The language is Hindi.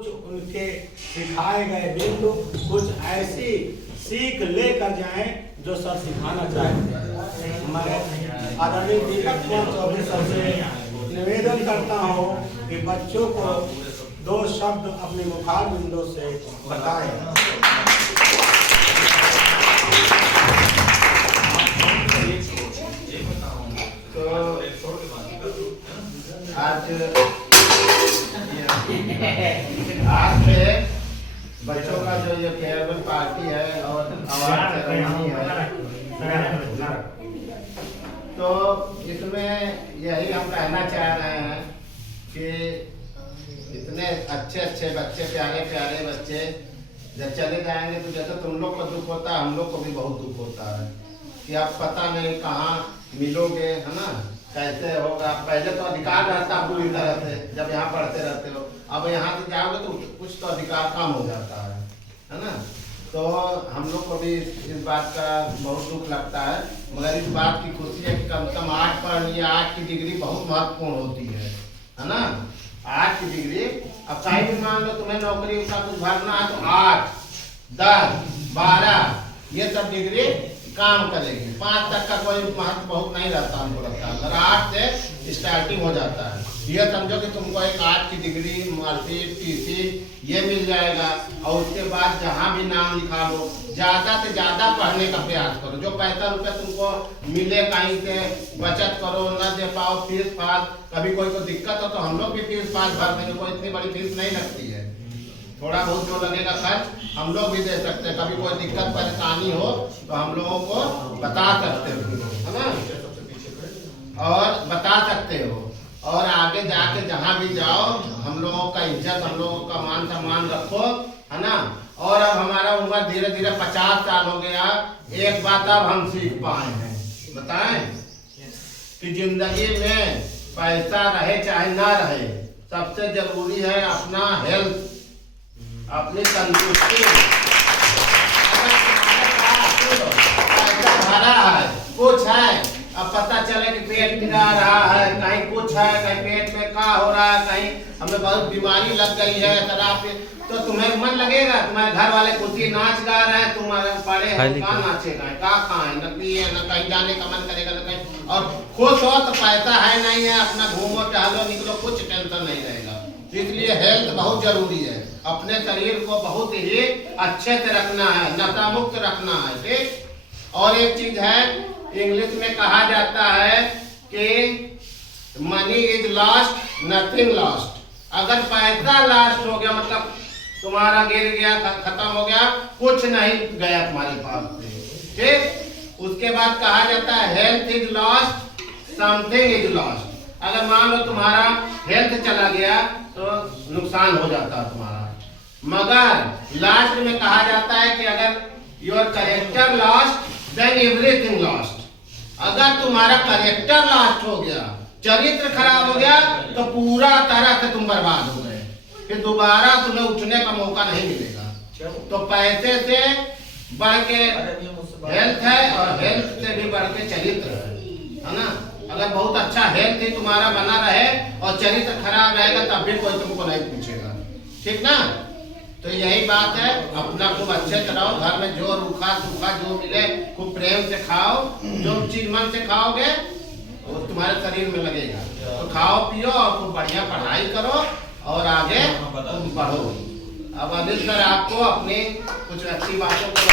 कुछ उनके सिखाए गए बिंदु कुछ ऐसी सीख लेकर जाएं जो सर सिखाना चाहते हैं। मैं आदरणीय दीपक कुमार चौधरी सर से निवेदन करता हूं कि बच्चों को 2 शब्द अपने मुखार बिंदु से बताएं। आज से बच्चों का जो ये फेयरवेल पार्टी है और अवार्ड सेरेमनी है, तो इसमें यही हम कहना चाह रहे हैं कि इतने अच्छे अच्छे बच्चे, प्यारे प्यारे बच्चे जब चले जाएंगे तो जैसे तुम लोग को दुख होता है, हम लोग को भी बहुत दुख होता है कि आप पता नहीं कहाँ मिलोगे, है ना, कैसे होगा। पहले तो अधिकार रहता पूरी तरह से जब यहाँ पढ़ते रहते हो, अब यहाँ से जाओगे तो कुछ तो अधिकार कम हो जाता है ना। तो हम लोग को भी इस बात का बहुत दुख लगता है, मगर इस बात की खुशी है कि कम से कम 8 पढ़ लिया। 8 की डिग्री बहुत महत्वपूर्ण होती है ना। 8 की डिग्री, अब कहीं भी मान लो तुम्हें नौकरी का कुछ भरना है तो 8, 10, 12 ये सब डिग्री काम करेगी। 5 तक का कोई महत्व बहुत नहीं रहता हमको लगता है, अगर 8 से स्टार्टिंग हो जाता है। ये समझो कि तुमको एक 8 की डिग्री, मार्कशीट, टीसी ये मिल जाएगा और उसके बाद जहाँ भी नाम लिखा लो, ज्यादा से ज्यादा पढ़ने का प्रयास करो। जो पैसा रुपया तुमको मिले कहीं से बचत करो, न दे पाओ फीस फास, कभी कोई को दिक्कत हो तो हम लोग भी फीस फास भर देंगे, कोई इतनी बड़ी फीस नहीं लगती है। थोड़ा बहुत जो लगेगा खर्च हम लोग भी दे सकते हैं। कभी कोई दिक्कत परेशानी हो तो हम लोगों को बता सकते हो, है ना, और बता सकते हो। और आगे जाके जहाँ भी जाओ हम लोगों का इज्जत, हम लोगों का मान सम्मान रखो, है ना। और अब हमारा उम्र धीरे धीरे 50 साल हो गया। एक बात अब हम सीख पाए हैं, बताएं कि जिंदगी में पैसा रहे चाहे ना रहे, सबसे जरूरी है अपना हेल्थ, अपनी तंदुरुस्ती। पैसा भरा है, कुछ है, अब पता चले कि पेट गिरा रहा है, कहीं कुछ है, कहीं पेट में क्या हो रहा है, कहीं हमें बहुत बीमारी लग गई है शराब पे, तो तुम्हें मन लगेगा। तुम्हारे घर वाले खुशी नाच गा रहे हैं, तुम्हारे पड़े कहाँ नाचेगा, क्या खाए, न पिए, न कहीं जाने का मन करेगा, न कहीं। और खुश हो तो पैसा है नहीं है, अपना घूमो टहलो निकलो, कुछ टेंशन नहीं रहेगा। इसलिए हेल्थ बहुत जरूरी है। अपने शरीर को बहुत ही अच्छे से रखना है, नशा मुक्त रखना है, ठीक। और एक चीज है, इंग्लिश में कहा जाता है कि money is lost, nothing lost. अगर पैसा लॉस्ट हो गया मतलब तुम्हारा गिर गया, खत्म हो गया, कुछ नहीं गया तुम्हारे पास से, ठीक। उसके बाद कहा जाता है health is lost, something is lost. अगर मान लो तुम्हारा हेल्थ चला गया तो नुकसान हो जाता है तुम्हारा। मगर लास्ट में कहा जाता है कि अगर your character lost then everything lost. अगर तुम्हारा कैरेक्टर लॉस्ट हो गया, चरित्र खराब हो गया, तो पूरा तरह से तुम बर्बाद हो गए, फिर दोबारा तुम्हें उठने का मौका नहीं मिलेगा। तो पैसे से बढ़ के हेल्थ है और हेल्थ से भी बढ़ के चरित्र है ना। अगर बहुत अच्छा हेल्थ ही तुम्हारा बना रहे और चरित्र खराब रहेगा तब भी कोई तुमको नहीं पूछेगा, ठीक ना। तो यही बात है, अपना खूब अच्छे से रहो, घर में जो रूखा सूखा जो मिले खूब प्रेम से खाओ। जो चीज मन से खाओगे वो तुम्हारे शरीर में लगेगा। तो खाओ पियो और खूब बढ़िया पढ़ाई करो और आगे तुम बढ़ो। अब अनिल सर आपको अपनी कुछ अच्छी बातों को